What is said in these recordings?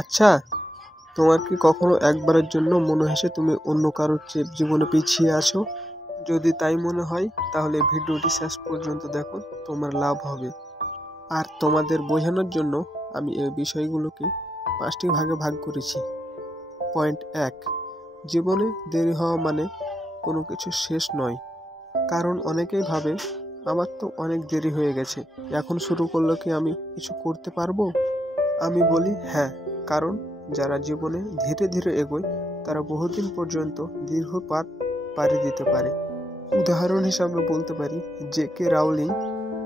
আচ্ছা, তোমার কি কখনো একবারের জন্য মনে হয়েছে তুমি অন্য কারোর চেয়ে জীবনে পিছিয়ে আছো? যদি তাই মনে হয় তাহলে ভিডিওটি শেষ পর্যন্ত দেখো, তোমার লাভ হবে। আর তোমাদের বোঝানোর জন্য আমি এই বিষয়গুলোকে 5টি ভাগে ভাগ করেছি। পয়েন্ট 1, জীবনে দেরি হওয়া মানে কোনো কিছু শেষ নয়। কারণ অনেকেই ভাবে আমার তো অনেক দেরি হয়ে গেছে, এখন শুরু করলে কি আমি কিছু করতে পারবো? আমি বলি হ্যাঁ, কারণ যারা জীবনে ধীরে ধীরে এগোয় তারা বহুদিন পর্যন্ত দীর্ঘ পথ পাড়ি দিতে পারে। উদাহরণ হিসাবে বলতে পারি J.K. রাউলিং,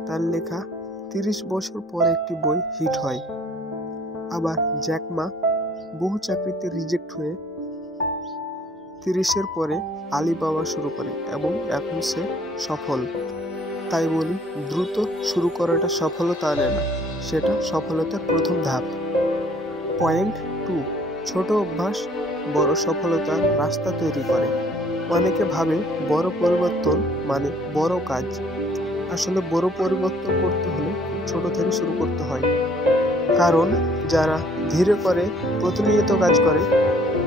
তার লেখা 30 বছর পর একটি বই হিট হয়। আবার জ্যাক মা বহু চাকরিতে রিজেক্ট হয়ে 30-এর পরে আলিবাবা শুরু করে এবং এখন সে সফল। তাই বলি, দ্রুত শুরু করাটা সফলতা আনে না, সেটা সফলতার প্রথম ধাপ। পয়েন্ট 2, ছোট অভ্যাস বড় সফলতার রাস্তা তৈরি করে। অনেকে ভাবে বড় পরিবর্তন মানে বড় কাজ। আসলে বড় পরিবর্তন করতে হলে ছোট থেকে শুরু করতে হয়। কারণ যারা ধীরে করে প্রতিনিয়ত কাজ করে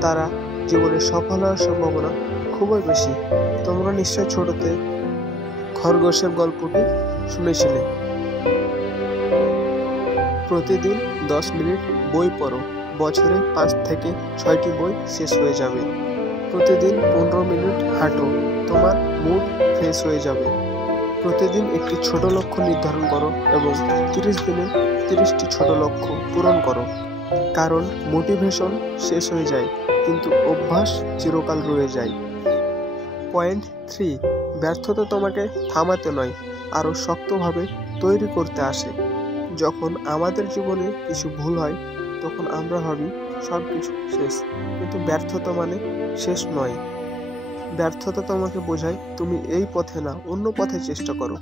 তারা জীবনে সফল হওয়ার সম্ভাবনা খুবই বেশি। তোমরা নিশ্চয় ছোটতে খরগোশের গল্পটি শুনেছিলে। প্রতিদিন 10 মিনিট বই পড়ো, বছরে 5 থেকে 6টি বই শেষ হয়ে যাবে। প্রতিদিন 15 মিনিট হাঁটো, তোমার মুড ফ্রেশ হয়ে যাবে। প্রতিদিন একটি ছোট লক্ষ্য নির্ধারণ করো এবং 30 দিনে 30টি ছোট লক্ষ্য পূরণ করো। কারণ মোটিভেশন শেষ হয়ে যায় কিন্তু অভ্যাস চিরকাল রয়ে যায়। পয়েন্ট 3, ব্যর্থতা তোমাকে থামাতে নয়, আরও শক্তভাবে তৈরি করতে আসে। যখন আমাদের জীবনে কিছু ভুল হয় তখন আমরা ভাবি সব কিছু শেষ, কিন্তু ব্যর্থতা মানে শেষ নয়। ব্যর্থতা তোমাকে বোঝায় তুমি এই পথে না, অন্য পথে চেষ্টা করো।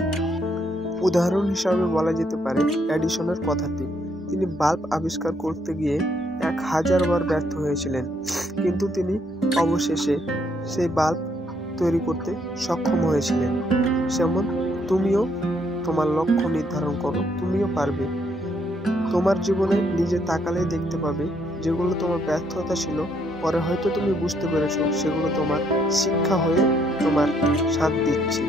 উদাহরণ হিসাবে বলা যেতে পারে এডিসনের কথাটি। তিনি বাল্ব আবিষ্কার করতে গিয়ে 1000 বার ব্যর্থ হয়েছিলেন, কিন্তু তিনি অবশেষে সেই বাল্ব তৈরি করতে সক্ষম হয়েছিলেন। যেমন তুমিও তোমার লক্ষ্য নির্ধারণ করো, তুমিও পারবে। তোমার জীবনে নিজে তাকালেই দেখতে পাবে যেগুলো তোমার ব্যর্থতা ছিল, পরে হয়তো তুমি বুঝতে পেরেছো সেগুলো তোমার শিক্ষা হয়ে তোমার সাথ দিচ্ছে।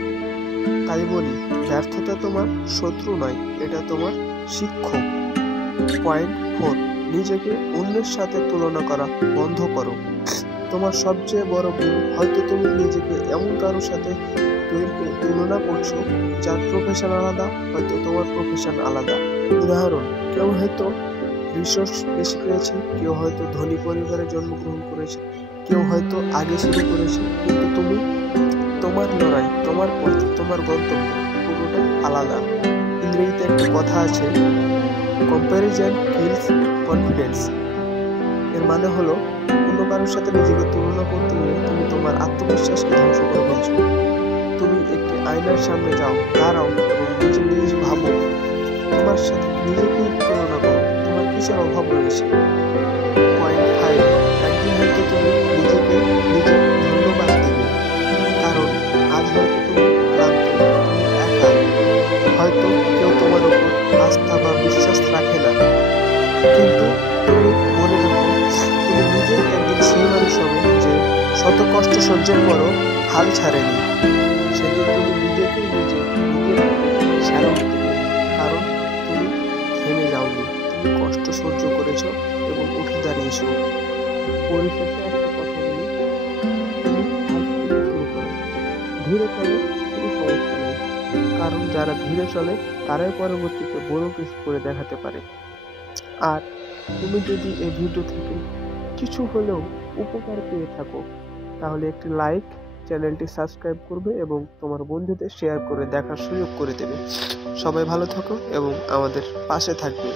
তাই বলি, ব্যর্থতা তোমার শত্রু নয়, এটা তোমার শিক্ষক। পয়েন্ট 4, নিজেকে অন্যের সাথে তুলনা করা বন্ধ করো। তোমার সবচেয়ে বড় ভুল হয়তো তুমি নিজেকে এমন কারোর সাথে তুলনা করছো যার প্রফেশন আলাদা, হয়তো তোমার প্রফেশন আলাদা। উদাহরণ, কেউ হয়তো রিসোর্স বেশি পেয়েছে, কেউ হয়তো ধনী পরিবারে জন্মগ্রহণ করেছে, কেউ হয়তো আগে শুরু করেছে, কিন্তু তুমি তোমার লড়াই, তোমার পথ, তোমার গন্তব্য পুরোটা আলাদা। ইংরেজিতে একটা কথা আছে, কম্প্যারিজন কিলস কনফিডেন্স। এর মানে হলো অন্য কারোর সাথে নিজেকে তুলনা করতে গিয়ে তুমি তোমার আত্মবিশ্বাসকে ধ্বংস করে ফেলছো। তুমি একটি আয়নার সামনে যাও, দাঁড়াও এবং নিজ ভাবো, তোমার সাথে নিজেকে তুলনা করো, তোমার কিসের অভাব রয়েছে। পয়েন্ট 5, একদিন হয়তো তুমি নিজেকে নিজে ধন্যবাদ দেবে। কারণ আজ হয়তো তুমি ক্লান্ত, তুমি একা, হয়তো কেউ তোমার উপর আস্থা বা বিশ্বাস রাখে না, কিন্তু তুমি মনে রাখো তুমি নিজেই একদিন সেই মানুষ হবে যে শত কষ্ট সহ্যের পরও হাল ছাড়েনি। সেদিন তুমি নিজেকে নিজের স্যালুট দেবে, কারণ তুমি থেমে যাওনি, তুমি কষ্ট সহ্য করেছো এবং উঠে দাঁড়িয়েছো। পরিশেষে একটা কথা বলি, তুমি আজ থেকে শুরু করো। ধীরে চলো, কোনো সমস্যা নেই, কারণ যারা ধীরে চলে তারাই পরবর্তীতে বড় কিছু করে দেখাতে পারে। আর তুমি যদি এই ভিডিও থেকে কিছু হলেও উপকার পেয়ে থাকো তাহলে একটি লাইক, চ্যানেলটি সাবস্ক্রাইব করবে এবং তোমার বন্ধুদের শেয়ার করে দেখার সুযোগ করে দেবে। সবাই ভালো থাকো এবং আমাদের পাশে থাকবে।